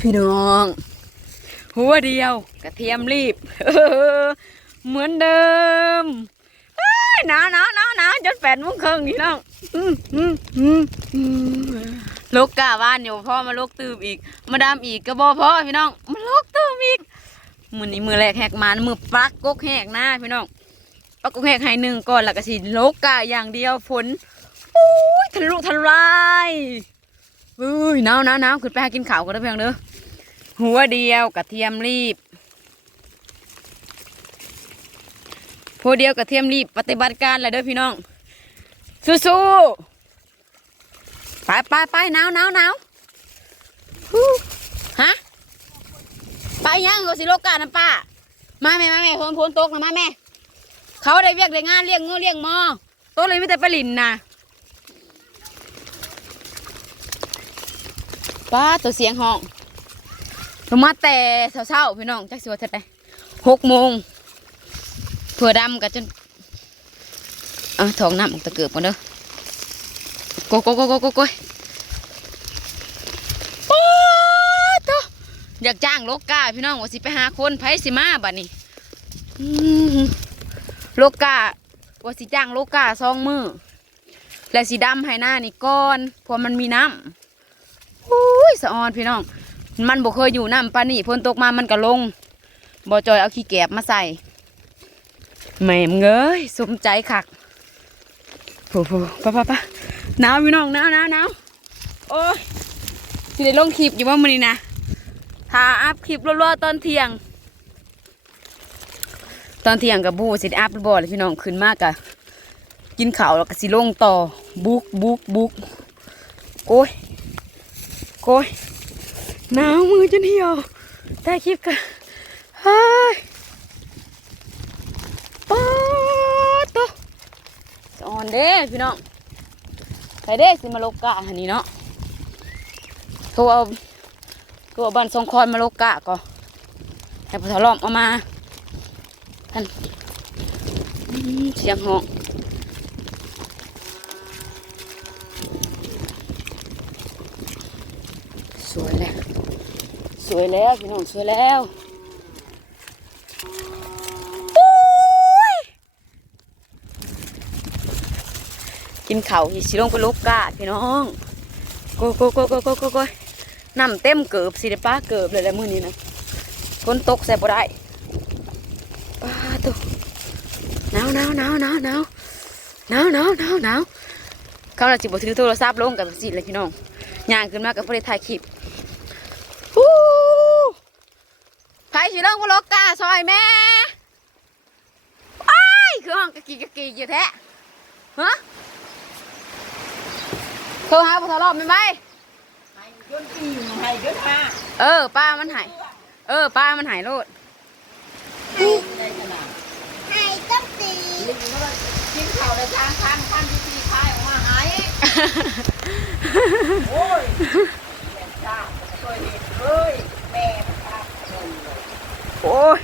พี่น้อง หัวเดียวกระเทียมรีบ เหมือนเดิมหนาวหนาวหนาวหนาวจนแปดโมงครึ่งพี่น้องอืมอืมอืมอืมลกกะว่านเดี๋ยวพ่อมาลูกตื่มอีก มาดามอีกก็บอพ่อพี่น้องมาลูกตื่มอีกมือนี้มือแรกแหกมันมือปลักกกแหกหน้าพี่น้องปลักกกแหกให้หนึ่งก่อนแล้วก็สิลูกกะอย่างเดียวฝนโอ้ยทะลุทะลาย อุ้ยหนาวหนาวหนาวขึ้นไปหากินข้าวกันเด้เพียงเด้อหัวเดียวกระเทียมรีบหัวเดียวกระเทียมรีบปฏิบัติการเลยเด้อพี่น้อง สู้ๆไปไปไปหนาวหนาวหนาวฮู้ฮะไปยังโกสิโลกานะป้ามาแม่มาแม่พ้นพ้นตกนะมาแม่ เขาได้เวียกได้งานเลี้ยงงูเลี้ยงหมอโตะเลยไม่แต่ปลาลินนะ ป้าตัวเสียงห้องลงมาแต่เช้าๆพี่น้องจักสิว่าเท่าไหร่หกโมงเผื่อดำกันจนอะท้องน้ำตะเกียบกันเด้อโกโกโกโกโกโกยป๊าดเถอะอยากจ้างโลกกาพี่น้องว่าสิไปหาคนไผสิมาบัดนี้อื้อหือโลกาว่าสิจ้างโลกกาสองมือและสีดำให้หน้านี่ก้อนเพราะมันมีน้ำ อุ้ยสะออนพี่น้อง มันบ่เคยอยู่น้ำปานนี่พ้นตกมามันก็ลงบ่จอยเอาขี้แกบมาใส่แม่มเงยสมใจคักโอ้โหปะปะปะหนาวพี่น้องหนาวหนาวหนาวโอ้ยสิได้ลงคลิปอยู่ว่ามันนี่นะถ้าอัพคลิปรัวๆตอนเที่ยง ตอนเที่ยงกับบูสิอัพบ่เลยพี่น้องขึ้นมากอะกินข้าวแล้วก็สิลงต่อบุกบุกบุกโอ้ย โอ้ยหนาวมือจนเหี่ยวแต่คลิปกันเฮ้ยป๊าดโตะสอนเด้พี่น้องใครเด้สิมาโลกกะอันนี้เนาะเขาเอาเขาเอาบันทรงคอนมาโลกกะก่อนให้พอทะลอมเอามาท่านเสียงห้องสวยแล้ว สวยแล้วพี่น้องสวยแล้วโอ้ยกินเขาสิลงไปลูกกาพี่น้องโกโกโกโกโกโกโกน้ำเต็มเกือบสิได้ป้าเกือบเลยแหละมือนี้นะฝนตกใส่บ่ได้ป้าตัวหนาวหนาวหนาวหนาวหนาวหนาวหนาวหนาวหนาวเขาเราจิบถือโทรศัพท์ลงกับสิเลยพี่น้องย่างขึ้นมากับประเทศถ่ายคลิป ฮู้ไผสิล งบ่ลกกาซอยแม่ไอ้คือห้องกะกีกะกีอยู่แท้ฮะโทรหาบ่ทะเลาะแม่ไหมยนปีให้ยนห้าเออป้ามันหายเออป้ามันหายโลดได้ขนาดไข่ต้มตีลิงก็กินข้าวในทางทางพันที่สี่พายออกมาหายโอ้ยแม่จ้าเคยเห็นเฮ้ยแม่มันครับเบิ่งเลย โอ้ย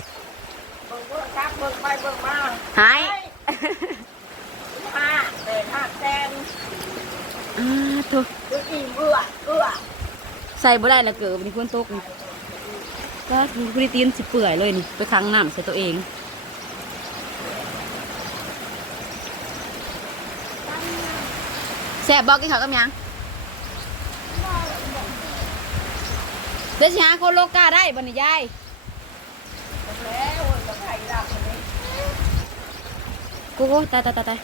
เบิ่งเบิ่งครับเบิ่งไปเบิ่งมาหายห้าแม่ห้าแซงอ่าตัวดูอีเบื่อเบื่อใส่บ่ได้ละเกิดนี่คนตกนี่ก็คือพริตีนสิเปื่อยเลยนี่ไปค้างน้ำใส่ตัวเองแซ่บบอกกินข้าวกับหยังเดี๋ยวสิหาคนโลกาได้บ่นี่ยาย แล้วจะไข่ดำคนนี้ กูโอ้ตายตายตายตาย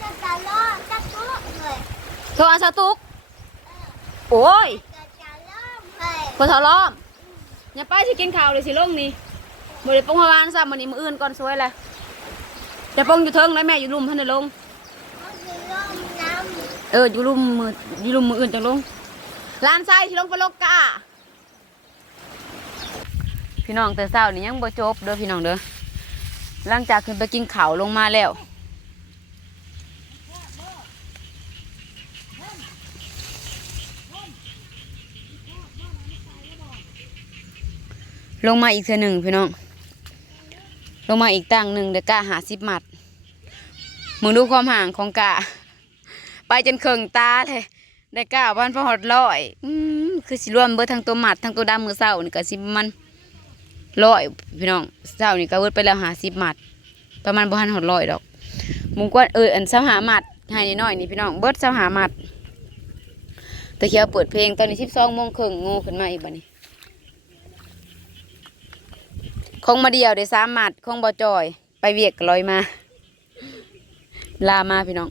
จะจะล่อจะตุ้เลยโทรอาสตุก โอ้ยจะจะล่อเลยพอเท่าล้อมอย่าไปสิกินข้าวเลยสิลงนี่บ่ได้ปงฮาวานซ้ำมื้อนี้มื้ออื่นก่อนสวยแหละจะปงอยู่เทิงแล้วแม่อยู่ลุมท่านได้ลงก็คือล่อน้เอออยู่ลุมมืออยู่ลุมมืออื่นจังลงร้านไส้ที่ลงไปโลกกาพี่น้องแต่เช้านี่ยังบ่จบเด้อพี่น้องเด้อ หลังจากขึ้นไปกินเขาลงมาแล้ว ลงมาอีกเทือหนึ่งพี่น้อง ลงมาอีกตั้งหนึ่งเดี๋ยวกะหาสิบหมัดมึงดูความห่างของกะ ไปจนเคิงตาเลยได้ก้าวพันพอหดร้อย อืมคือสิรวมเบิดทั้งตัวหมัดทั้งตัวดำมือเศร้านี่ก็สิมัน ร้อยพี่น้องเศร้านี่ก็เบิดไปแล้วหาสิบหมัดประมาณบ่ทันหดร้อยดอกมุงกว่าเอออันเศร้าหาหมัดให้น้อยนี่พี่น้องเบิดเศร้าหาหมัดต่เคียวเปิดเพลงตอนนี้สิบสองโมงครึ่งงูขึ้นมาอีกบัดนี้คงมาเดียวได้สามหมัดคงบ่จอย ไปเวียกลอยมา ลามาพี่น้อง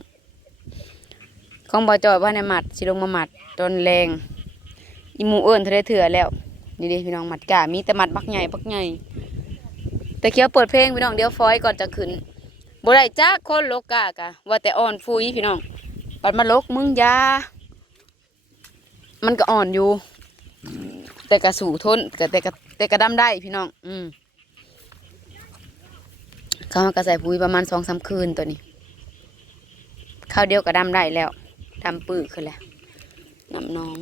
คงบ่จอยว่าในหมัดสิลงมาหมัดตนแรงอีหมูเอิ้นเทะเลเถื่อแล้ว นี่ดิพี่น้องหมัดกามีแต่หมัดบักใหญ่บักใหญ่แต่เคียวเปิดเพลงพี่น้องเดี๋ยวฟอยก่อนจะขึ้นบ่ได้จ้าคนโลกากะว่าแต่อ่อนฟุยพี่น้องปัดมาลกมึงยา มันก็อ่อนอยู่ แต่ก็สู่ทนก็แต่ก็แต่ก็ดำได้พี่น้อง อืมเขามาก็ใส่ปุ๋ยประมาณสองสามคืนตัวนี้ข้าวเดียวก็ดำได้แล้วดำปื้อขึ้นแล้วน้ำน้อง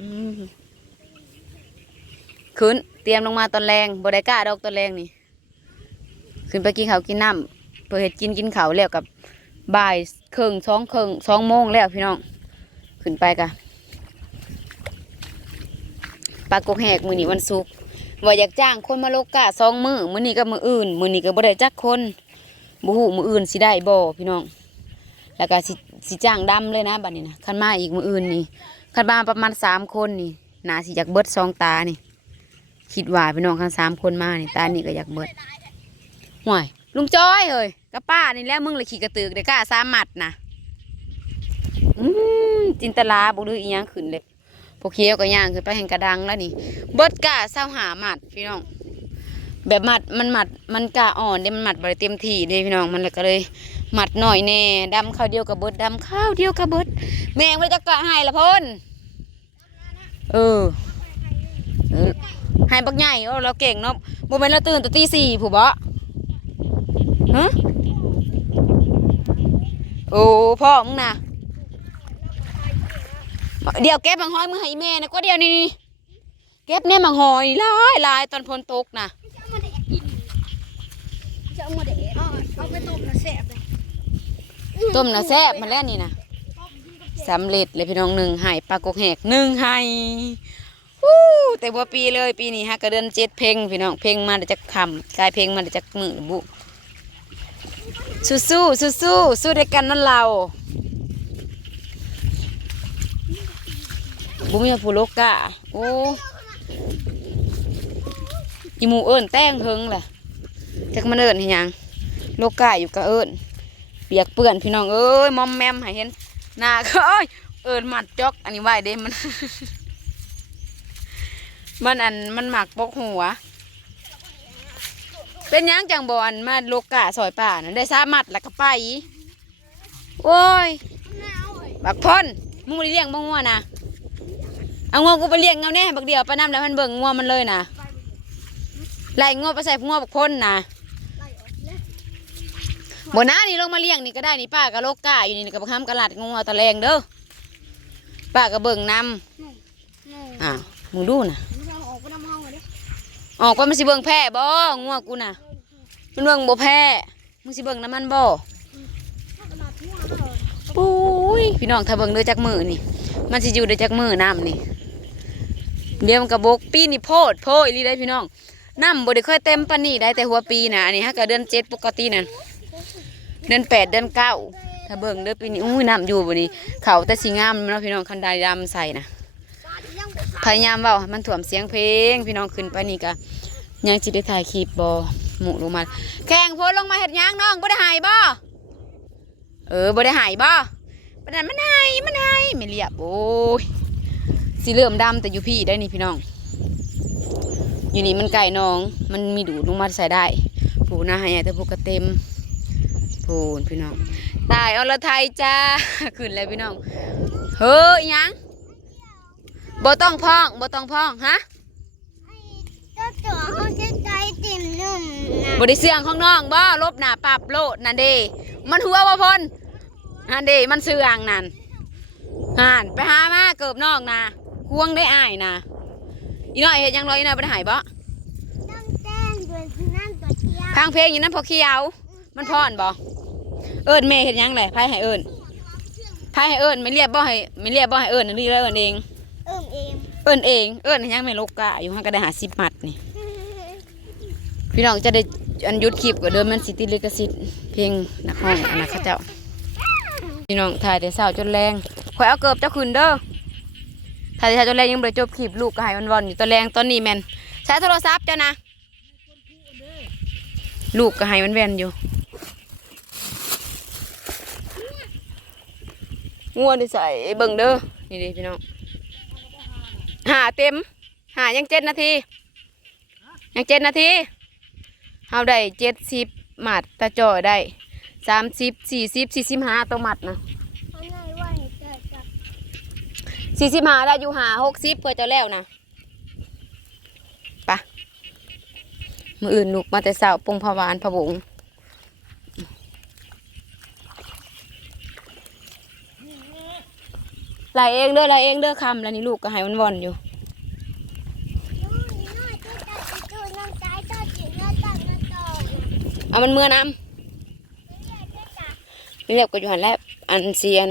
อืม ขึ้น เตรียมลงมาตอนแรงบไดกล้าดอกตอนแรงนี่ ขึ้นไปกินข้าวกินน้ำเพื่อเห็ดกินกินข้าวแล้วกับบ่ายครึ่งสองครึ่งสองโมงแล้วพี่น้อง ขึ้นไปกะปลากกแหกมือนี้วันศุกร์ว่าอยากจ้างคนมาโลกกะสองมือมือนี้ก็มืออื่น มือนี้ก็บ่ได้จักคนบ่ฮู้มืออื่นสิได้บ่พี่น้อง แล้วก็สิสิจ้างดำเลยนะบัดนี้นะคันมาอีกมืออื่นนี่คันมาประมาณสามคนนี่นาสิอยากเบิดสองตานี่ คิดว่าพี่น้องคันสามคนมานี่ตานี่ก็อยากเบิดห่วยลุงจ้อยเฮ้ยกับป้านี่แล้วมึงเลยขี่กระตือกเด็กกล้าสามหมัดนะอืมจินตลาบุดืออีหยังขึ้นเลยพวกเคี้ยวก็ย่างขึ้นไปแห่งกระดังแล้วนี่ เบิดกล้าเศร้าหาหมัดพี่น้องแบบหมัดมันหมัดมันกล้าอ่อนเด้มันหมัดบริเต็มที่เลยพี่น้องมันเลยก็เลยหมัดหน่อยแน่ดำข้าวเดียวกับเบิดดำข้าวเดียวกับเบิดแมงมันจะกะให้ละพ่นเออ ให้บักใหญ่โอ้เราเก่งเนาะโมเมนเราตื่นแต่ตีสี่ผู้บ่ฮะโอ้พ่อมึงนะเดี๋ยวเก็บมังหอยมึงให้แม่นะก็เดี๋ยวนี่นี่เก็บเนี่ยมังหอยหลายหลายตอนฝนตกนะจะเอามาเด็ดเอาเอาไปต้มนะแซ่บเลยต้มนะแซ่บมาแล้วนี่นะสำเร็จเลยพี่น้องหนึ่งไห้ปลากกแหกหนึ่งไหู้้แต่ว่าปีเลยปีนี้ฮะก็เดือนเจ็ดเพลงพี่น้องเพลงมาเดี๋ยวจะคำกลายเพลงมาเดี๋ยวจะมือบุสู้สู้สู้สู้สู้ด้วยกันนั่นเราบุมีผู้โลกะโอ้อีหมูเอิญแต้งเฮงแหละจักมันเอิญเห็นยังโลกะอยู่กับเอิญเปียกเปื้อนพี่น้องเอ้ยมอมแมมให้เห็นหน้าก็เอ้ยเอิญมัดจอกอันนี้ไหวเด้มัน มันอันมันหมักปกหัว เป็นหยังจังบอนมาโลกะซอยป่านั่นได้สามัดแล้วก็ไปโอ้ยบักพ่นมึงบ่ไปเลี้ยงบ่งัวนะเอางัวกูไปเลี้ยงเอาแน่บักเดียวไปน้ำแล้วมันเบิ่งงัวมันเลยนะไล่งัวไปใส่งัวบักพ่นนะบ่น้านี่ลงมาเลี้ยงนี่ก็ได้นี่ป้าก็โลกะอยู่นี่ก็บักห้ามกระลัดงัวตะแรงเด้อป้าก็เบิ่งนำอ้าวมึงดูนะ ออกว่ามันสิเบิ่งแพ้บ่งัวกูน่ะ มันเบิ่งบ่แพ้มึงสิเบิ่งน้ำมันบ่ปุ้ยพี่น้องถ้าเบิ่งเด้อจักมือนี่ มันสิอยู่เด้อจักมือน้ำนี่ เดี๋ยวมันกระบกปีนี่โพดโพอีหลีได้พี่น้องน้ำบ่ได้ค่อยเต็มปานนี้ได้แต่หัวปีน่ะอันนี้ฮะก็เดือนเจ็ดปกตินั่นเดือนแปดเดือนเก้าถ้าเบิ่งเด้อปีนี้อุ้ยน้ำอยู่บ่นี่เขาแต่สิงามเนาะพี่น้องคันใดดำใส่น่ะ พยายามเบามันถ่วมเสียงเพลง พี่น้องขึ้นไปนี่ก็ยังจิได้ถ่ายคลิปบอหมุลงมาแข่งโพลลงมาเห็ดยังน้องบ่ได้หายบ่เออบ่ได้หายบ่ปานนั้นมันหายมันหายไม่เรียบโอ้ยสีเหลือมดำแต่อยู่พี่ได้นี่พี่น้อง อยู่นี่มันไก่น้อง มันมีดูดลงมาใส่ได้ผูหน้าหายแต่ผูกระเต็มผูนพี่น้องตายอรไทยจ้าขึ้นแล้วพี่น้องเฮ้ยยัง บ่ต้องพ้องบ่ต้องพ้องฮะเจ้าตัวเขาจะใจติ่มนุ่มนะบ่ได้เสียงของน้องบ่ลบหน้าปรับโลดนั่นเด้มันหัวบ่พ้นนั่นเด้มันเสื่องนั่นห่านไปหามาเกิบน้องนะควงได้อ้ายนะอีน้อยเฮ็ดหยังรออีน้อยบ่ได้หายบ่น้ำแจ้งด้วยน้ำตัวเที่ยวทางเพลงอยู่นั้นพอเขียว มันพอนบ่เอิ้นแม่เฮ็ดหยังแหละไผให้เอิ้นไผให้เอิ้นไม่เรียบบ่ให้ไม่เรียบบ่ให้เอิ้นอันนี้เลยเอิ้นเอง อึมอิ้นเอง เอิ้นยังไม่ลกาอยู่ห้างก็ได้หาสิบมัดนี่ พี่น้องจะได้อันยุดคลิปก็เดิมมันสิติลิขสิทธิ์เพลงนักห้องอันนั้าเจ้า พี่น้องถ่ายแต่เช้าจนแรงข่อยเอาเกิบเจ้าคืนเด้อ ถ่ายแต่เช้าจนแรงยังบ่ได้จบคลิปลูกก็ให้วันๆอยู่ตอนแรงตอนนี้แมนใช้โทรศัพท์เจ้านะ ลูกก็ให้มันแวนอยู่งัวนี่ใส่เบิ่งเด้อ นี่ดิพี่น้อง เต็ม หายังเจ็ดนาที ยังเจ็ดนาทีเอาได้เจ็ดสิบหมัดตาจ่อได้สามสิบสี่สิบสี่สิบห้าตัวหมัดนะเขาไงว่าเหตุเกิดจากสี่สิบห้าได้อยู่หาหกสิบเพื่อจะแล้วนะไปะมืออื่นลูกมาแต่เสาปงพะวานพะบงไหลเองเด้อไหลเองเด้อคำแล้วนี่ลูกก็ใหายวันวอนๆอยู่ นู่นน่าจะตัดจุดน้ำใจตัดจิตน้ำตัดน้ำตกนะ เอามันเมื่อน้เรียกจะตัดำเรียบก็อยู่หันแล้วอันเซียน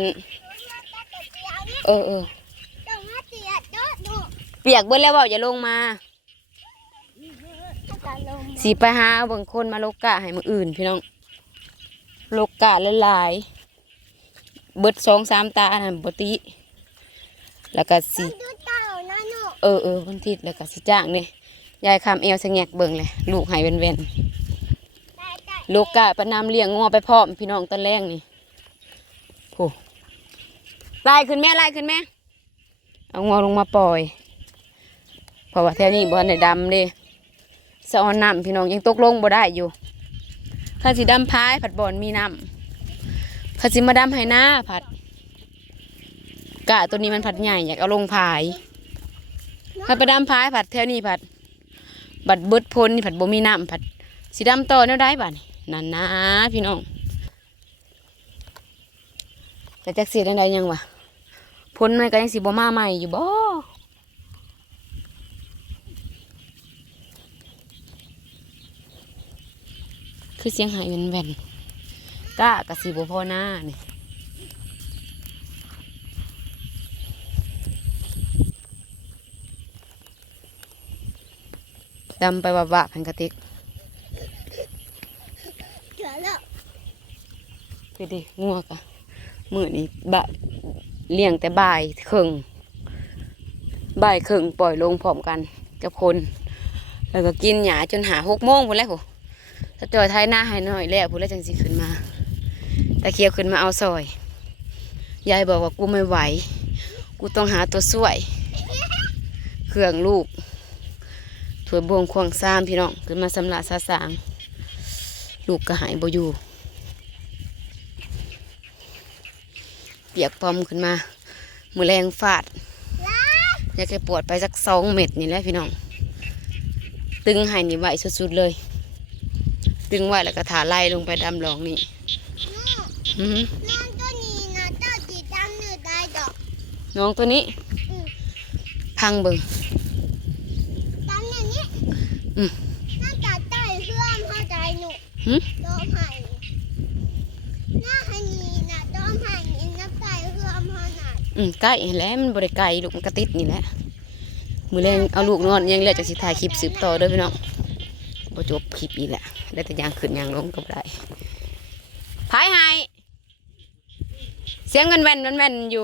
ตัดแต่เดียวนี่เออเออต้องมาเตียโจ๊ะดูเปียกเบิ้แล้วเว่าอย่าลงมาถ้าตัดลงสีไปหาเบางคนมาโลกะให้มืออื่นพี่น้องโลกะหลายๆเบิดสองสามตาอันนั้นปติแล้วก็สีดูเต่านะหนูเออเออวันทิศแล้วก็สิจ้างนี่ยายคำเอวสงแงกเบิ่งเลยลูกใหายเว้นเว้นแต่แต่ๆ โลกะประนำเลี้ยงงัวไปพร้อมพี่น้องตอนแรกนี่โหไล่ขึ้นแม่ไล่ขึ้นแม่เอางัวลงมาปล่อย เพราะว่าแถวนี้บ่ทันได้ดำเด้สะออนน้ำพี่น้องยังตกลงบ่ได้อยู่ข้าสิดำพายผัดบอนมีน้ำข้าสิมาดำให้หน้าผัดกะตัวนี้มันผัดใหญ่อยากเอาลงพายถ้าไปดำพายผัดแถวนี้ผัดบัดเบิดพ้นนี่ผัดบ่มีน้ำผัดสิดำต่อแนวได้บัดนี่ นั่นนะพี่น้องแต่จักเสีได้ยังวะพ้นมันก็ยังสิบ่มาใหม่อยู่บ่คือเสียงหายแว่นๆกะกะสิบ่พอหน้านี่ดำไปว่าบาพันกระติก เจอแล้ว ไปดิงัวกะมือนี้บะเลี้ยงแต่บ่ายครึ่งบ่ายครึ่งปล่อยลงพร้อมกันกับคน แล้วก็กินหยาจนหาหกโมงพุ่นแล้วผู้ถ้าจอยท้ายหน้าให้หน่อยแล้วพุ่นแล้วจังสิขึ้นมาตะเคียวขึ้นมาเอาซอย ยายบอกว่ากูไม่ไหว กูต้องหาตัวช่วย เครื่องลูกถวยบวงควงซ้ำพี่น้องขึ้นมาสำลักสาสาง ลูกก็หายบ่อยู่ ปียกปอมขึ้นมา มือแรงฟาด อยากจะปวดไปสักสองเม็ดนี่แหละพี่น้อง ตึงใหายนี่ไหวสุดๆเลย ตึงไหวแล้วก็ถาไล่ลงไปดำหลองนี่อือหือน้องตัวนี้นะเจ้าจีจำหนูได้ดอก น้องตัวนี้อืมพังเบิงจำอย่างนี้อืมน่าจะใต้เพื่อมเข้าใจหนูหึโดมไห่หน้าฮันนีนะโดมไห่นี่นับใต้เพื่อมเข้าหนา อืมใกล้แล้วมันบริไกลลูกมันกระติดนี่แหละมือแรงเอาลูกนอนยังแล้วจะสิถ่ายคลิปสืบต่อด้อพี่น้องพอจบคลิปอีกแหละได้แต่ยางขึ้นยางลงก็บ่ได้พายหายเสียงเงินแว่นแว่นอยู่